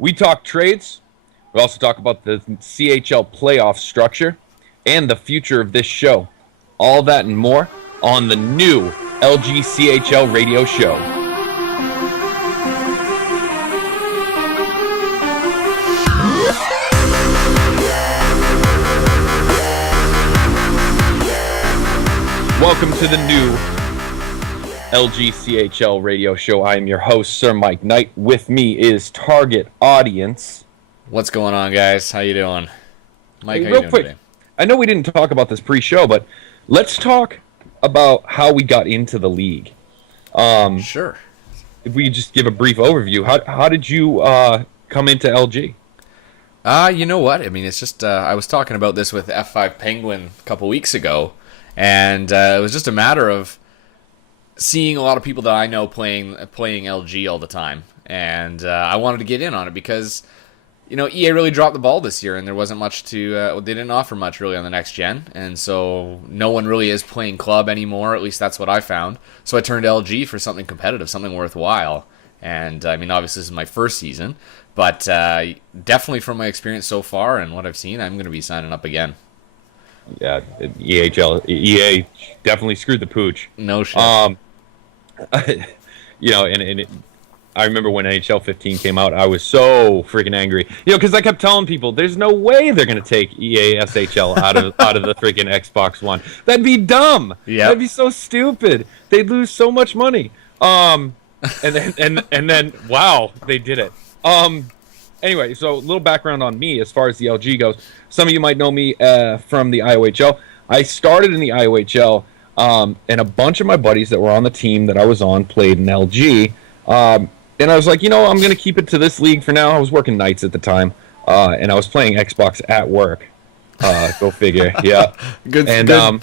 We talk trades. We also talk about the CHL playoff structure and the future of this show. All that and more on the new LGCHL Radio Show. Welcome to the new LGCHL Radio Show. I am your host, SirMikeKnight. With me is Target Audience. What's going on, guys? How you doing? Mike, how Real you doing quick, today? I know we didn't talk about this pre-show, but let's talk about how we got into the league. Sure. If we just give a brief overview, how did you come into LG? You know what? I mean, it's just, I was talking about this with F5 Penguin a couple weeks ago, and it was just a matter of seeing a lot of people that I know playing LG all the time, and I wanted to get in on it because, you know, EA really dropped the ball this year, and there wasn't much to, they didn't offer much really on the next gen, and so no one really is playing club anymore, at least that's what I found. So I turned to LG for something competitive, something worthwhile, and I mean, obviously this is my first season, but definitely from my experience so far and what I've seen, I'm going to be signing up again. Yeah, EA definitely screwed the pooch. No shit. You know, I remember when NHL 15 came out, I was so freaking angry. You know, because I kept telling people, there's no way they're going to take EA SHL out of the freaking Xbox One. That'd be dumb. Yeah. That'd be so stupid. They'd lose so much money. And then wow, they did it. Anyway, so a little background on me as far as the LG goes. Some of you might know me from the IOHL. I started in the IOHL, and a bunch of my buddies that were on the team that I was on played in LG. And I was like, you know, I'm going to keep it to this league for now. I was working nights at the time, and I was playing Xbox at work. Go figure. Yeah. Good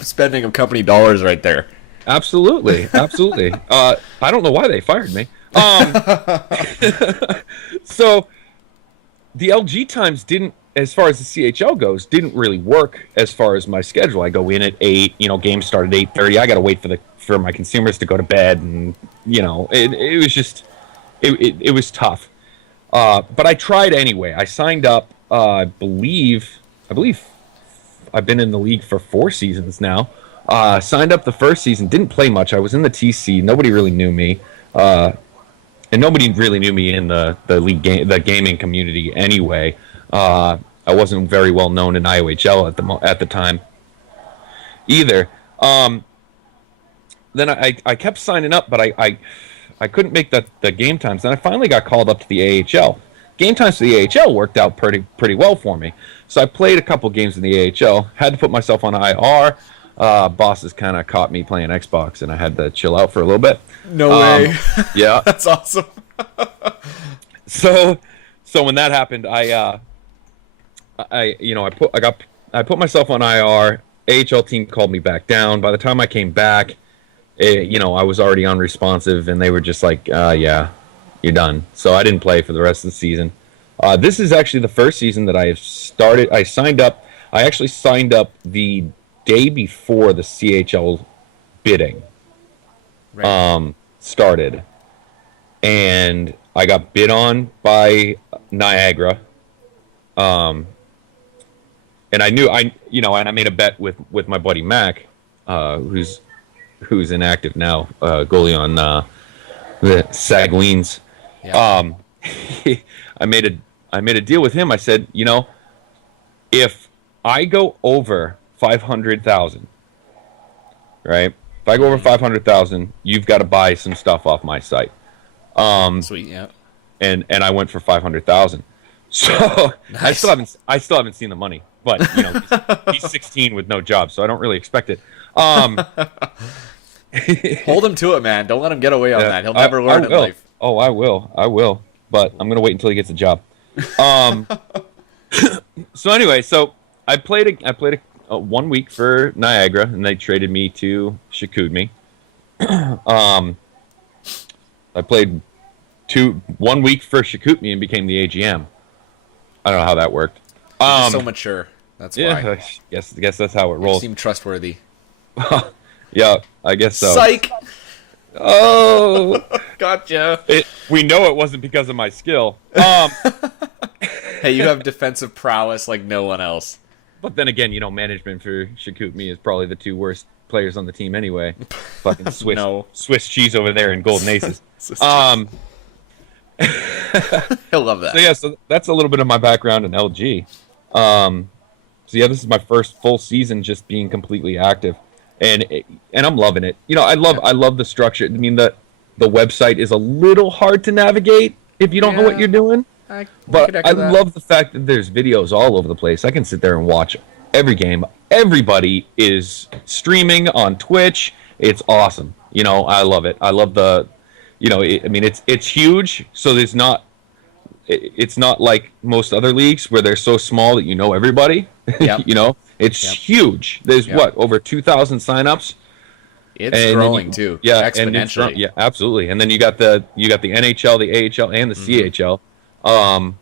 spending of company dollars right there. Absolutely. I don't know why they fired me. So the LG times didn't, as far as the CHL goes, didn't really work as far as my schedule. I go in at 8, you know, games start at 8:30. I got to wait for my consumers to go to bed, and you know, it was just it was tough. But I tried anyway. I signed up. I believe I've been in the league for 4 seasons now. Signed up the first season, didn't play much. I was in the TC. Nobody really knew me. And nobody really knew me in the gaming community anyway. I wasn't very well known in IOHL at the time either. Then I kept signing up, but I couldn't make the game times. Then I finally got called up to the AHL. Game times to the AHL worked out pretty well for me. So I played a couple games in the AHL. Had to put myself on IR. Bosses kind of caught me playing Xbox, and I had to chill out for a little bit. No way. Yeah. That's awesome. So when that happened, I put myself on IR. AHL team called me back down. By the time I came back, I was already unresponsive, and they were just like, yeah, you're done. So I didn't play for the rest of the season. This is actually the first season that I have started. I actually signed up the day before the CHL bidding started, and I got bid on by Niagara, and I knew and I made a bet with my buddy Mac, who's inactive now, goalie on the Saguines. Yeah. I made a deal with him. I said, you know, if I go over 500,000, right? If I go over 500,000, you've got to buy some stuff off my site. Sweet, yeah. And I went for 500,000. So nice. I still haven't seen the money, but you know, he's 16 with no job, so I don't really expect it. Hold him to it, man. Don't let him get away on that. He'll never learn in life. Oh, I will. But I'm gonna wait until he gets a job. So anyway, I played a 1 week for Niagara, and they traded me to Chicoutimi. I played 1 week for Chicoutimi and became the AGM. I don't know how that worked. You're so mature. That's yeah, why. I guess that's how it rolls. You seem trustworthy. Yeah, I guess so. Psych! Oh, gotcha. We know it wasn't because of my skill. You have defensive prowess like no one else. But then again, management for Shikoutmi is probably the two worst players on the team anyway. Fucking Swiss cheese over there in Golden Aces. I love that. So that's a little bit of my background in LG. This is my first full season just being completely active, and I'm loving it. I love the structure. I mean, the website is a little hard to navigate if you don't know what you're doing. But I love the fact that there's videos all over the place. I can sit there and watch every game. Everybody is streaming on Twitch. It's awesome. I love it. I love it's huge. So it's not like most other leagues where they're so small that you know everybody. Yep. It's huge. There's over 2,000 signups. It's growing too. Yeah, exponentially. Yeah, absolutely. And then you got the NHL, the AHL, and the CHL. And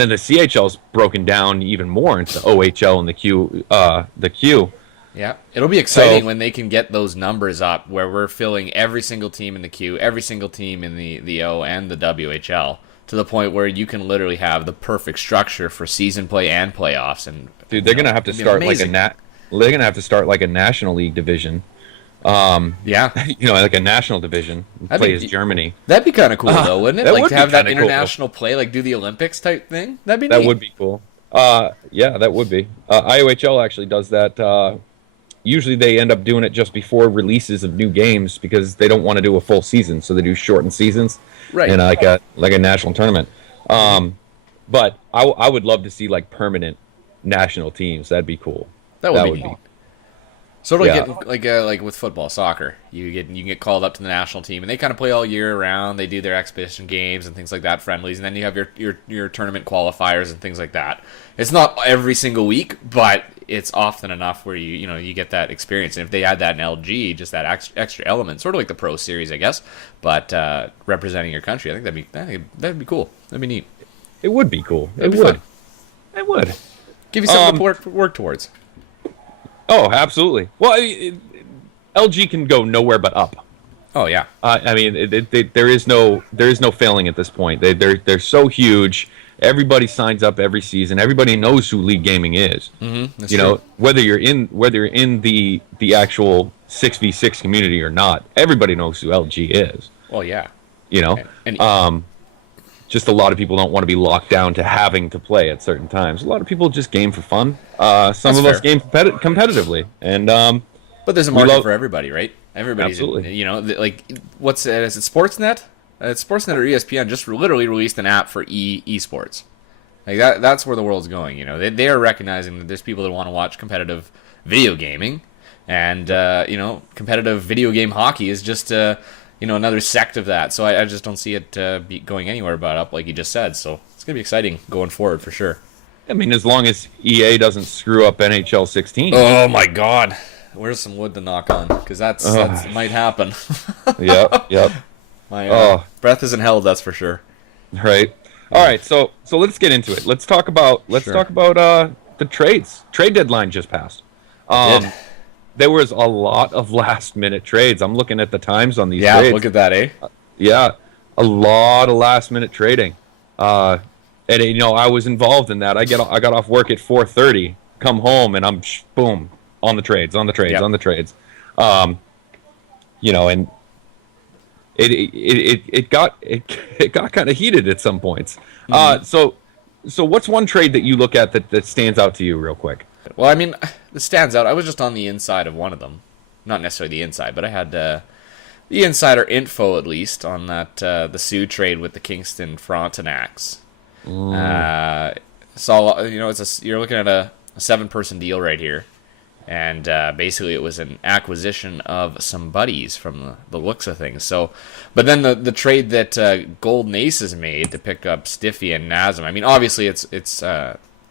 then the CHL's broken down even more into the OHL and the Q. Yeah, it'll be exciting when they can get those numbers up where we're filling every single team in the Q, every single team in the O and the WHL to the point where you can literally have the perfect structure for season play and playoffs. And dude, they're gonna have to start they're gonna have to start like a National League division. Like a national division. Play as Germany. That'd be kind of cool, though, wouldn't it? Like to have that international play, like do the Olympics type thing. That'd be neat. That would be cool. That would be. IOHL actually does that. Usually they end up doing it just before releases of new games because they don't want to do a full season, so they do shortened seasons, right? And like a national tournament. But I would love to see like permanent national teams. That'd be cool. That would be neat. Sort of like with football, soccer. You can get called up to the national team, and they kind of play all year round. They do their exhibition games and things like that, friendlies, and then you have your tournament qualifiers and things like that. It's not every single week, but it's often enough where you get that experience. And if they add that in LG, just that extra element, sort of like the Pro Series, I guess, but representing your country, I think that'd be cool. That'd be neat. It would be cool. It would. It would. Give you something to work towards. Oh, absolutely. Well, LG can go nowhere but up. Oh yeah. There is no failing at this point. They're so huge. Everybody signs up every season. Everybody knows who League Gaming is. Mm-hmm, that's true. Whether you're in the actual 6v6 community or not, everybody knows who LG is. Well, yeah. Just a lot of people don't want to be locked down to having to play at certain times. A lot of people just game for fun. Some of us game competitively, and but there's a market for everybody, right? Everybody's absolutely. What's is it Sportsnet? Sportsnet or ESPN just literally released an app for esports. Like that's where the world's going. They are recognizing that there's people that want to watch competitive video gaming, and competitive video game hockey is just another sect of that. So I just don't see it going anywhere but up, like you just said. So it's going to be exciting going forward for sure. I mean, as long as EA doesn't screw up NHL 16. Oh, my God. Where's some wood to knock on? Because that might happen. Yep. My breath isn't held, that's for sure. Right. All right, so let's get into it. Let's talk about the trades. Trade deadline just passed. There was a lot of last-minute trades. I'm looking at the times on these trades. Yeah, look at that, eh? A lot of last-minute trading. And I was involved in that. I got off work at 4:30, come home, and I'm boom on the trades. And it got kind of heated at some points. Mm-hmm. So what's one trade that you look at that stands out to you real quick? Well, I mean, it stands out. I was just on the inside of one of them. Not necessarily the inside, but I had the insider info, at least, on that the Sioux trade with the Kingston Frontenacs. You're looking at a 7-person deal right here. And basically it was an acquisition of some buddies from the looks of things. So, but then the trade that Golden Aces made to pick up Stiffy and Nazem, I mean, obviously it's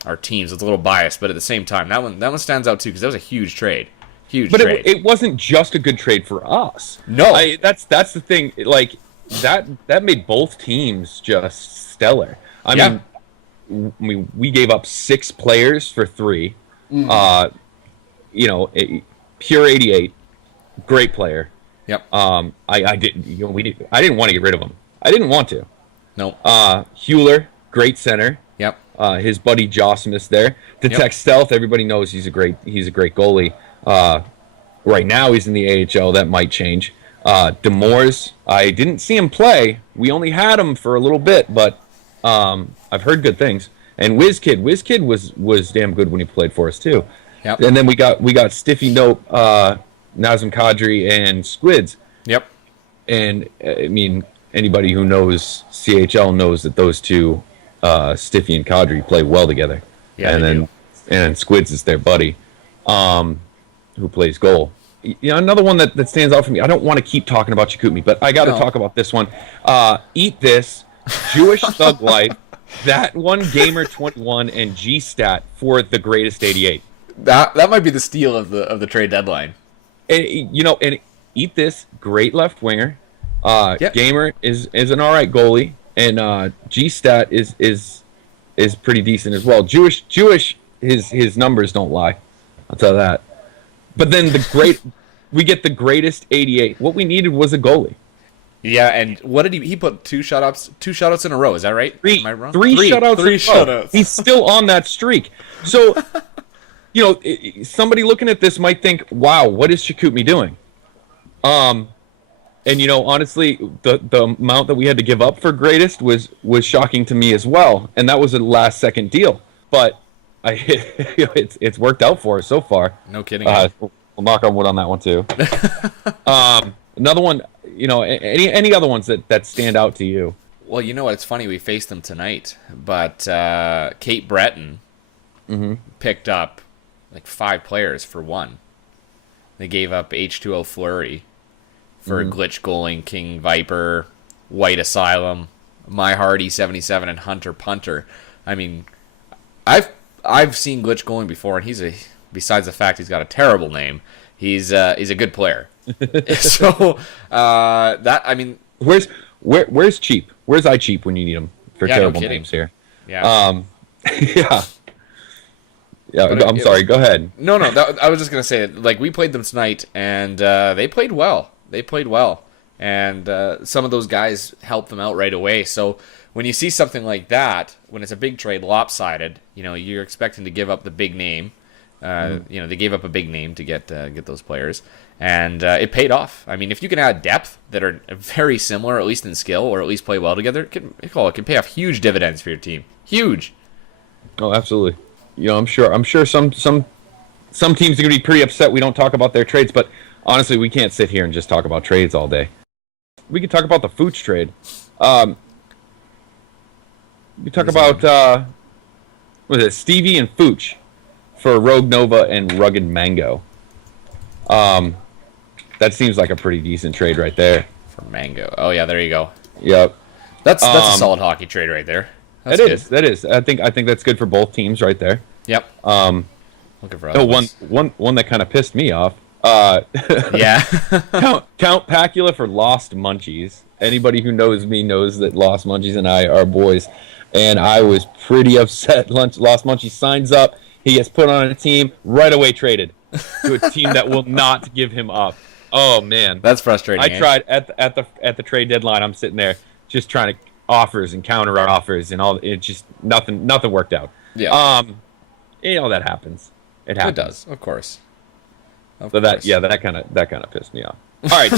our teams. It's a little biased, but at the same time, that one stands out too because that was a huge trade. But it wasn't just a good trade for us. No, that's the thing. Like that made both teams just stellar. I mean, we gave up 6 players for 3. Mm-hmm. Pure 88, great player. Yep. I didn't want to get rid of him. I didn't want to. No. Hewler, great center. Yep. His buddy Joss Smith's there. Detect stealth. Everybody knows he's a great goalie. Right now he's in the AHL. That might change. Demores, I didn't see him play. We only had him for a little bit, but I've heard good things. And WizKid was damn good when he played for us too. Yep. And then we got Stiffy Nope, Nazem Kadri, and Squids. Yep. And I mean, anybody who knows CHL knows that those two, Stiffy and Kadri, play well together. Yeah, and Squids is their buddy, who plays goal. You know, another one that stands out for me. I don't want to keep talking about Chicoutimi, but I got to talk about this one. Eat This, Jewish Thug Life, that one, Gamer 21, and G Stat for the greatest 88. That might be the steal of the trade deadline. And, and Eat This, great left winger. Gamer is an all right goalie, and G Stat is pretty decent as well. Jewish, his numbers don't lie. I'll tell you that. But then we get the greatest 88. What we needed was a goalie. Yeah, and what did he put? Two shutouts in a row. Is that right? Three, Am I wrong? Three shutouts. Three shutouts. He's still on that streak. So, somebody looking at this might think, "Wow, what is Chicoutimi doing?" And honestly, the amount that we had to give up for greatest was shocking to me as well, and that was a last second deal. But it's worked out for us so far. No kidding. We'll knock on wood on that one too. Another one, any other ones that stand out to you? Well, you know what? It's funny we faced them tonight, but Kate Breton picked up like 5 players for one. They gave up H2O Flurry for Glitch Goaling, King Viper, White Asylum, My Hardy 77, and Hunter Punter. I mean, I've seen Glitch Goaling before, and besides the fact he's got a terrible name, he's a good player. So where's cheap? Where's iCheap when you need him for terrible names here? Yeah. Yeah. I'm sorry. Go ahead. No. I was just gonna say, like, we played them tonight, and they played well. And some of those guys helped them out right away. So when you see something like that, when it's a big trade, lopsided, you're expecting to give up the big name. They gave up a big name to get those players, and it paid off. I mean, if you can add depth that are very similar, at least in skill, or at least play well together, it can pay off huge dividends for your team. Huge. Oh, absolutely. I'm sure some teams are going to be pretty upset we don't talk about their trades, but honestly, we can't sit here and just talk about trades all day. We could talk about the Fooch trade. We talk about Stevie and Fooch for Rogue Nova and Rugged Mango. That seems like a pretty decent trade right there. For Mango. Oh yeah, there you go. Yep. That's a solid hockey trade right there. That is. I think that's good for both teams right there. Yep. Looking for one that kind of pissed me off. Yeah. Count Pacula for Lost Munchies. Anybody who knows me knows that Lost Munchies and I are boys, and I was pretty upset. Lost Munchies signs up. He gets put on a team, right away traded to a team that will not give him up. Oh man, that's frustrating. I tried at the trade deadline. I'm sitting there just trying to offers and counter offers and all. It just nothing worked out. Yeah. That happens. It happens. It does, of course. That kind of pissed me off. All right,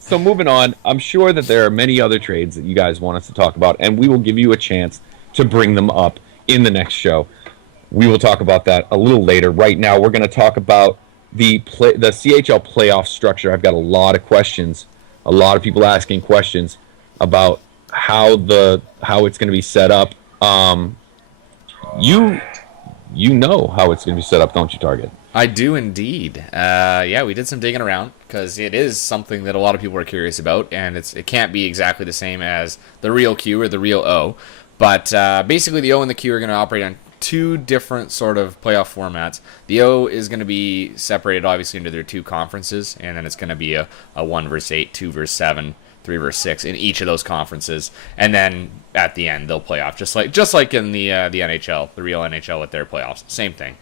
so moving on. I'm sure that there are many other trades that you guys want us to talk about, and we will give you a chance to bring them up in the next show. We will talk about that a little later. Right now, we're going to talk about the CHL playoff structure. I've got a lot of questions, a lot of people asking questions about how it's going to be set up. You know how it's going to be set up, don't you, Target? I do indeed. We did some digging around because it is something that a lot of people are curious about, and it can't be exactly the same as the real Q or the real O. But basically, the O and the Q are going to operate on 2 different sort of playoff formats. The O is going to be separated, obviously, into their 2 conferences, and then it's going to be a 1 versus 8, 2 versus 7, 3 versus 6 in each of those conferences, and then at the end they'll play off just like in the NHL, the real NHL with their playoffs. Same thing.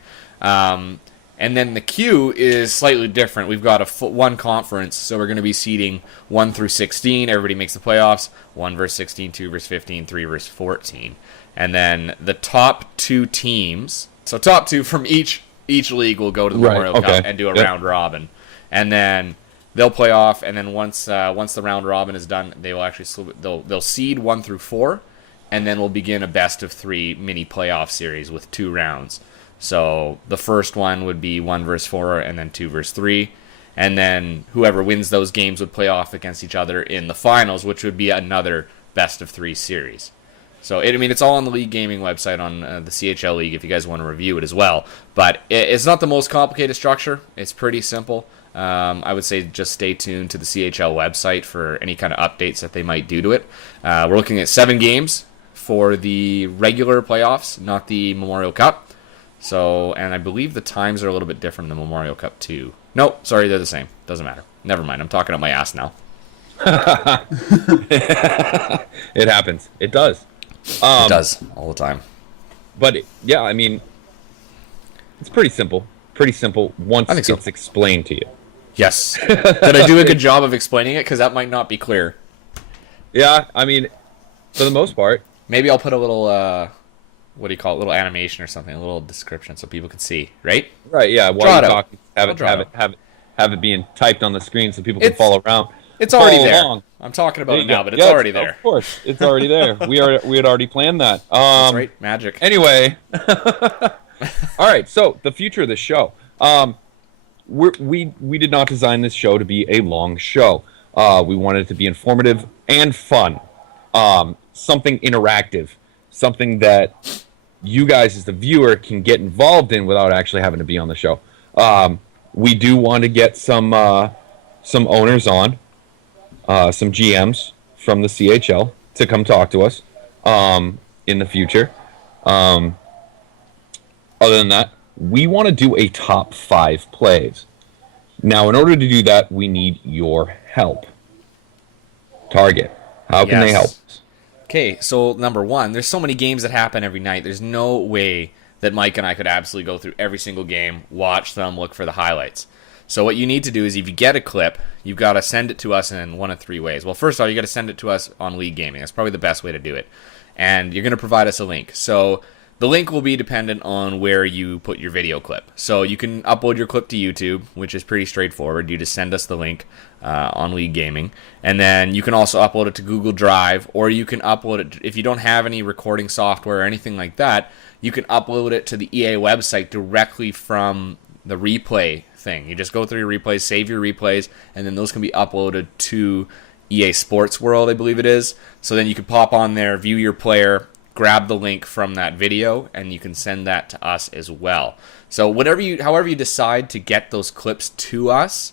And then the queue is slightly different. We've got one conference, so we're going to be seeding 1 through 16. Everybody makes the playoffs. 1 versus 16, 2 versus 15, 3 versus 14. And then the top 2 teams, so top 2 from each league will go to the Memorial Cup and do a round robin. And then they'll play off, and then once the round robin is done, they will actually they'll seed 1 through 4, and then we'll begin a best of 3 mini playoff series with 2 rounds. So the first one would be 1 versus 4, and then 2 versus 3, and then whoever wins those games would play off against each other in the finals, which would be another best of 3 series. So it's all on the League Gaming website on the CHL League if you guys want to review it as well. But it's not the most complicated structure. It's pretty simple. I would say just stay tuned to the CHL website for any kind of updates that they might do to it. We're looking at 7 games for the regular playoffs, not the Memorial Cup. So, and I believe the times are a little bit different than the Memorial Cup too. Nope, sorry, they're the same. Doesn't matter. Never mind. I'm talking up my ass now. It happens. It does. It does all the time. But yeah, it's pretty simple. Pretty simple once it's explained to you. Yes. Did I do a good job of explaining it? Because that might not be clear. Yeah, for the most part. Maybe I'll put a little, what do you call it? A little animation or something, a little description so people can see, right? Right. Yeah. While you're talking, have it being typed on the screen so people can follow around. It's already there. Along. I'm talking about it now, but it's already there. Of course, it's already there. We had already planned that. That's right, magic. Anyway, all right. So the future of the show. We did not design this show to be a long show. We wanted it to be informative and fun. Something interactive, something that you guys as the viewer can get involved in without actually having to be on the show. We do want to get some owners on. Some GMs from the CHL to come talk to us in the future. Other than that, we want to do a top 5 plays. Now, in order to do that, we need your help. Target, how can they help us? Okay, so number 1, there's so many games that happen every night. There's no way that Mike and I could absolutely go through every single game, watch them, look for the highlights. So what you need to do is if you get a clip, you've got to send it to us in one of 3 ways. Well, first of all, you got to send it to us on League Gaming. That's probably the best way to do it. And you're going to provide us a link. So the link will be dependent on where you put your video clip. So you can upload your clip to YouTube, which is pretty straightforward. You just send us the link on League Gaming. And then you can also upload it to Google Drive, or you can upload it, if you don't have any recording software or anything like that, you can upload it to the EA website directly from the replay thing. You just go through your replays, save your replays, and then those can be uploaded to EA Sports World, I believe it is. So then you can pop on there, view your player, grab the link from that video, and you can send that to us as well. So however you decide to get those clips to us,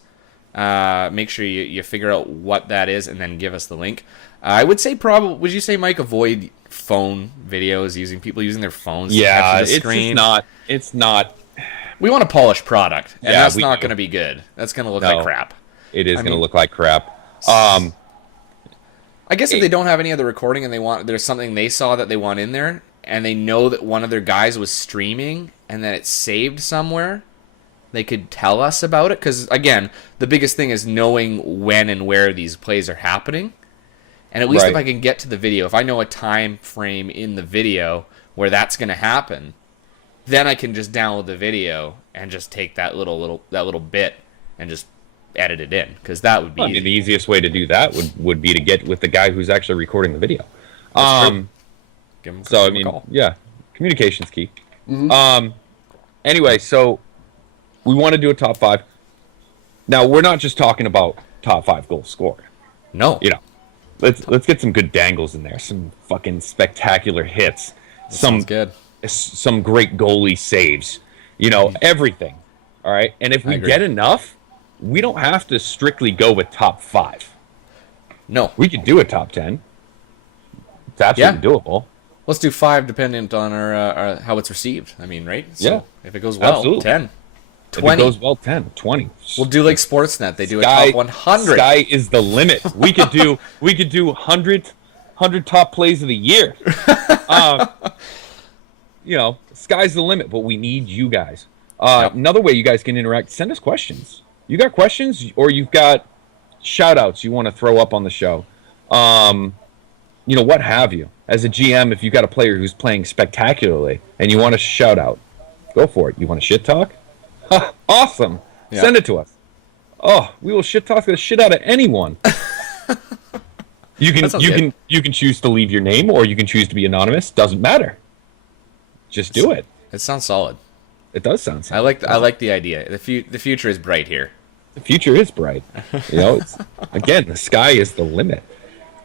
make sure you figure out what that is and then give us the link. I would say would you say, Mike, avoid phone videos, people using their phones to capture the screen? It's not. We want a polished product, and that's not going to be good. That's going to look like crap. It is going to look like crap. I guess if they don't have any other recording and there's something they saw that they want in there, and they know that one of their guys was streaming and that it's saved somewhere, they could tell us about it. Because, again, the biggest thing is knowing when and where these plays are happening. And at least if I can get to the video, if I know a time frame in the video where that's going to happen, then I can just download the video and just take that little bit and just edit it in, because that would be easy. The easiest way to do that would be to get with the guy who's actually recording the video. Give him a call. Yeah, communication's key. Mm-hmm. Anyway, so we want to do a top 5. Now, we're not just talking about top 5 goals scored. No. Let's get some good dangles in there, some fucking spectacular hits, sounds good. Some great goalie saves, everything. All right. And if we get enough, we don't have to strictly go with top 5. No. We could do a top 10. It's absolutely doable. Let's do 5 dependent on our how it's received. Right? So if it goes well, absolutely. 10. 20. If it goes well, 10, 20. We'll do like Sportsnet. They do a top 100. Sky is the limit. We could do 100 top plays of the year. Sky's the limit, but we need you guys. Yep. Another way you guys can interact, send us questions. You got questions, or you've got shout-outs you want to throw up on the show. What have you. As a GM, if you've got a player who's playing spectacularly and you want a shout-out, go for it. You want a shit talk? Awesome. Yeah. Send it to us. Oh, we will shit talk the shit out of anyone. You can choose to leave your name, or you can choose to be anonymous. Doesn't matter. Just do it. It sounds solid. It does sound solid. I like the idea. The future is bright here. The future is bright. Again, the sky is the limit.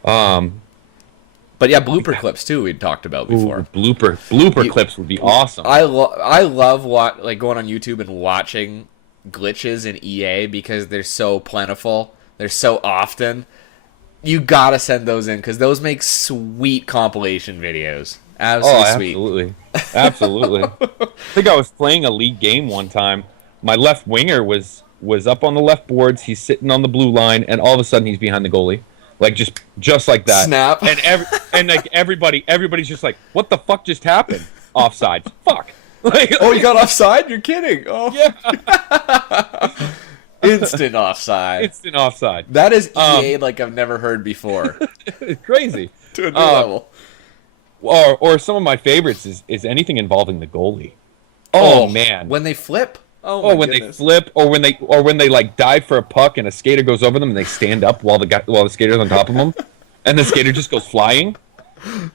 But yeah, blooper clips too. We'd talked about before. Blooper clips would be awesome. I love going on YouTube and watching glitches in EA because they're so plentiful. They're so often. You gotta send those in because those make sweet compilation videos. Absolutely sweet. Absolutely. I think I was playing a league game one time. My left winger was up on the left boards. He's sitting on the blue line, and all of a sudden he's behind the goalie. Like just like that. Snap. And everybody's just like, what the fuck just happened? Offside. Fuck. Like, oh, you got offside? You're kidding. Oh yeah. Instant offside. Instant offside. That is EA like I've never heard before. It's crazy. To a new level. Or some of my favorites is anything involving the goalie. Oh man. When they flip? When they flip, or when they like dive for a puck and a skater goes over them and they stand up while the skater's on top of them, and the skater just goes flying.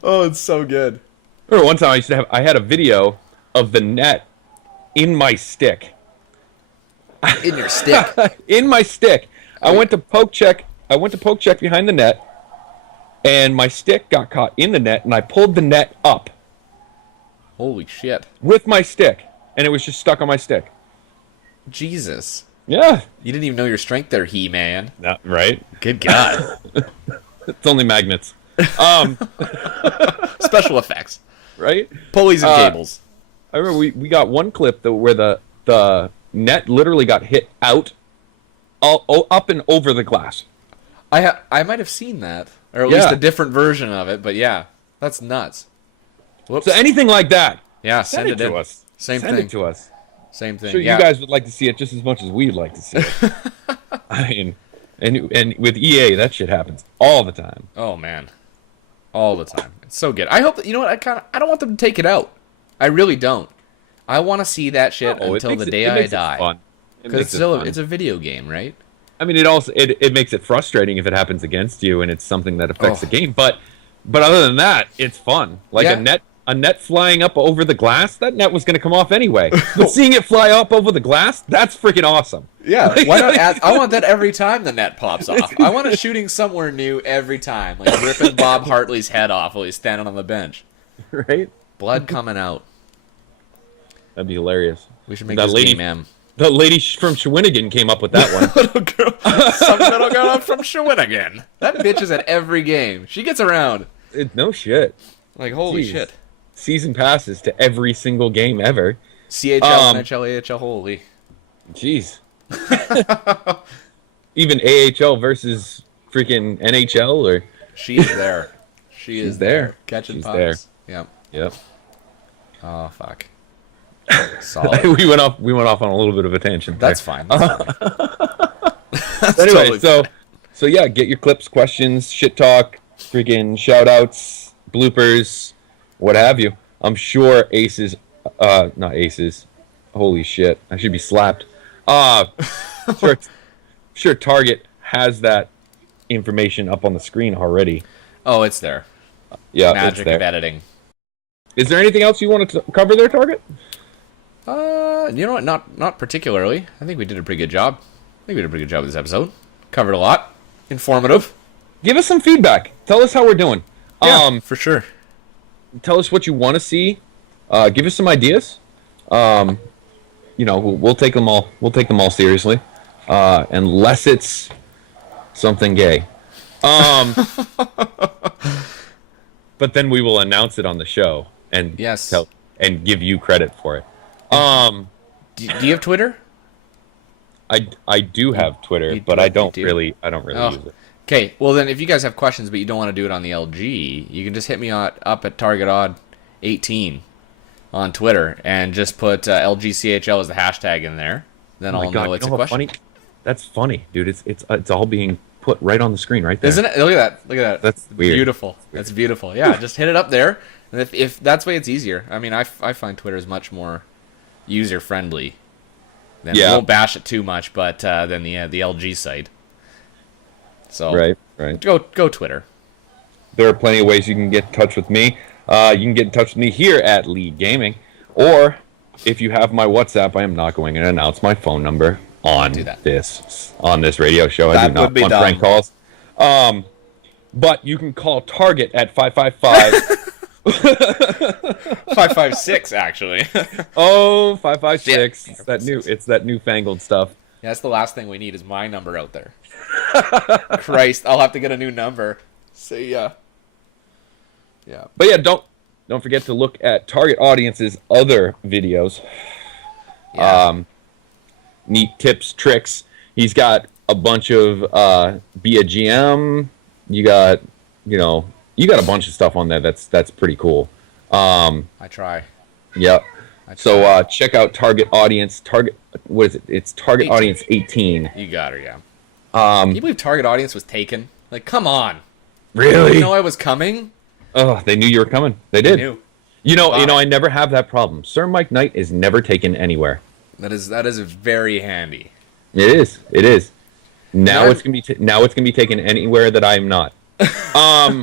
Oh, it's so good. I remember one time I had a video of the net in my stick. In your stick? In my stick. I went to poke check behind the net, and my stick got caught in the net, and I pulled the net up. Holy shit. With my stick, and it was just stuck on my stick. Jesus. Yeah. You didn't even know your strength there, He-Man. Right? Good God. It's only magnets. Special effects. Right? Pulleys and cables. I remember we got one clip where the net literally got hit out, up and over the glass. I might have seen that. Or at least a different version of it, but yeah. That's nuts. Whoops. So anything like that. Yeah, send it to us. Send it to us. Same thing. Sure, you guys would like to see it just as much as we'd like to see it. I mean, and with EA, that shit happens all the time. Oh man, all the time. It's so good. I hope that, you know what? I don't want them to take it out. I really don't. I want to see that shit until the day I die. Because it's a video game, right? I mean, it makes it frustrating if it happens against you and it's something that affects the game. But other than that, it's fun. Like a net flying up over the glass, that net was going to come off anyway. But seeing it fly up over the glass, that's freaking awesome. Yeah, why not? I want that every time the net pops off. I want it shooting somewhere new every time, like ripping Bob Hartley's head off while he's standing on the bench. Right? Blood coming out. That'd be hilarious. We should make this game M. The lady from Shawinigan came up with that one. Some little girl from Shawinigan. That bitch is at every game. She gets around. No shit. Like, holy shit. Season passes to every single game ever. CHL, NHL, AHL, holy. Jeez. Even AHL versus freaking NHL, or she is there. She's there. Catching pucks. Yep. Oh fuck. Solid. we went off on a little bit of a tangent. That's fine. That's anyway, totally so yeah, get your clips, questions, shit talk, freaking shout outs, bloopers, what have you. I'm sure not aces. Holy shit. I should be slapped. Sure Target has that information up on the screen already. Oh, it's there. Yeah, Magic it's there. Of editing. Is there anything else you wanted to cover there, Target? You know what? Not particularly. I think we did a pretty good job. with this episode. Covered a lot. Informative. Give us some feedback. Tell us how we're doing. Yeah, for sure. Tell us what you want to see. Give us some ideas. We'll take them all. We'll take them all seriously, unless it's something gay. But then we will announce it on the show and and give you credit for it. Do you have Twitter? I do have Twitter, but I don't really use it. Okay, well then, if you guys have questions but you don't want to do it on the LG, you can just hit me up at TargetOdd18. on Twitter and just put LGCHL as the hashtag in there. Then I'll know it's a question. That's funny, dude. It's all being put right on the screen right there. Isn't it? Look at that. Look at that. That's weird. Beautiful. That's beautiful. Yeah, just hit it up there. And if that's way it's easier. I mean, I find Twitter is much more user friendly. Then we won't bash it too much, but than the LG site. So right. Go Twitter. There are plenty of ways you can get in touch with me. You can get in touch with me here at League Gaming, or if you have my WhatsApp, I am not going to announce my phone number on this radio show. I do not want prank calls. But you can call Target at 555. 556 actually. Oh, 556. It's that newfangled stuff. Yeah, that's the last thing we need is my number out there. Christ, I'll have to get a new number. See ya. Yeah. But yeah, don't forget to look at Target Audience's other videos. Yeah. Neat tips, tricks. He's got a bunch of be a GM. You got a bunch of stuff on there that's pretty cool. I try. Yep. So check out Target Audience. What is it? It's Target 18. Audience 18. You got her, yeah. Can you believe Target Audience was taken? Like, come on. Really? You know I was coming? Oh, they knew you were coming. They did. Knew. I never have that problem. SirMikeKnight is never taken anywhere. That is very handy. It is. Now it's gonna be taken anywhere that I'm not. Now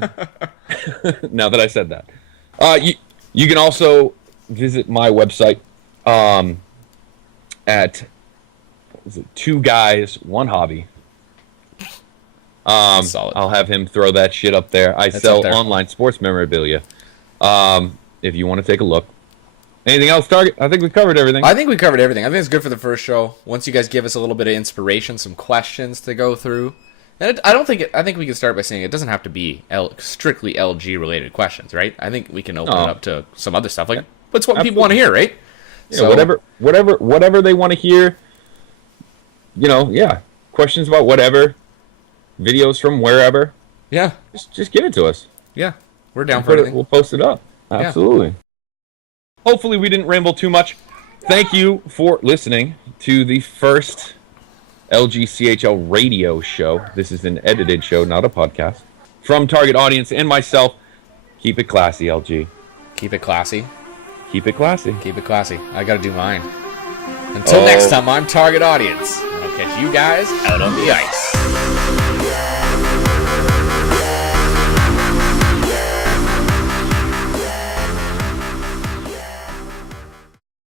that I said that, you can also visit my website at Two Guys One Hobby. Solid. I'll have him throw that shit up there. I sell online sports memorabilia. If you want to take a look. Anything else, Target? I think we covered everything. I think it's good for the first show. Once you guys give us a little bit of inspiration, some questions to go through. And I think we can start by saying it doesn't have to be strictly LG related questions, right? I think we can open it up to some other stuff. Like, what's what people want to hear, right? Yeah, so, whatever they want to hear. Questions about whatever. Videos from wherever. Yeah. Just give it to us. Yeah. We're down for it. We'll post it up. Absolutely. Yeah. Hopefully we didn't ramble too much. Thank you for listening to the first LGCHL Radio show. This is an edited show, not a podcast. From Target Audience and myself, keep it classy, LG. Keep it classy? Keep it classy. Keep it classy. I gotta do mine. Until next time, I'm Target Audience. And I'll catch you guys out on the ice.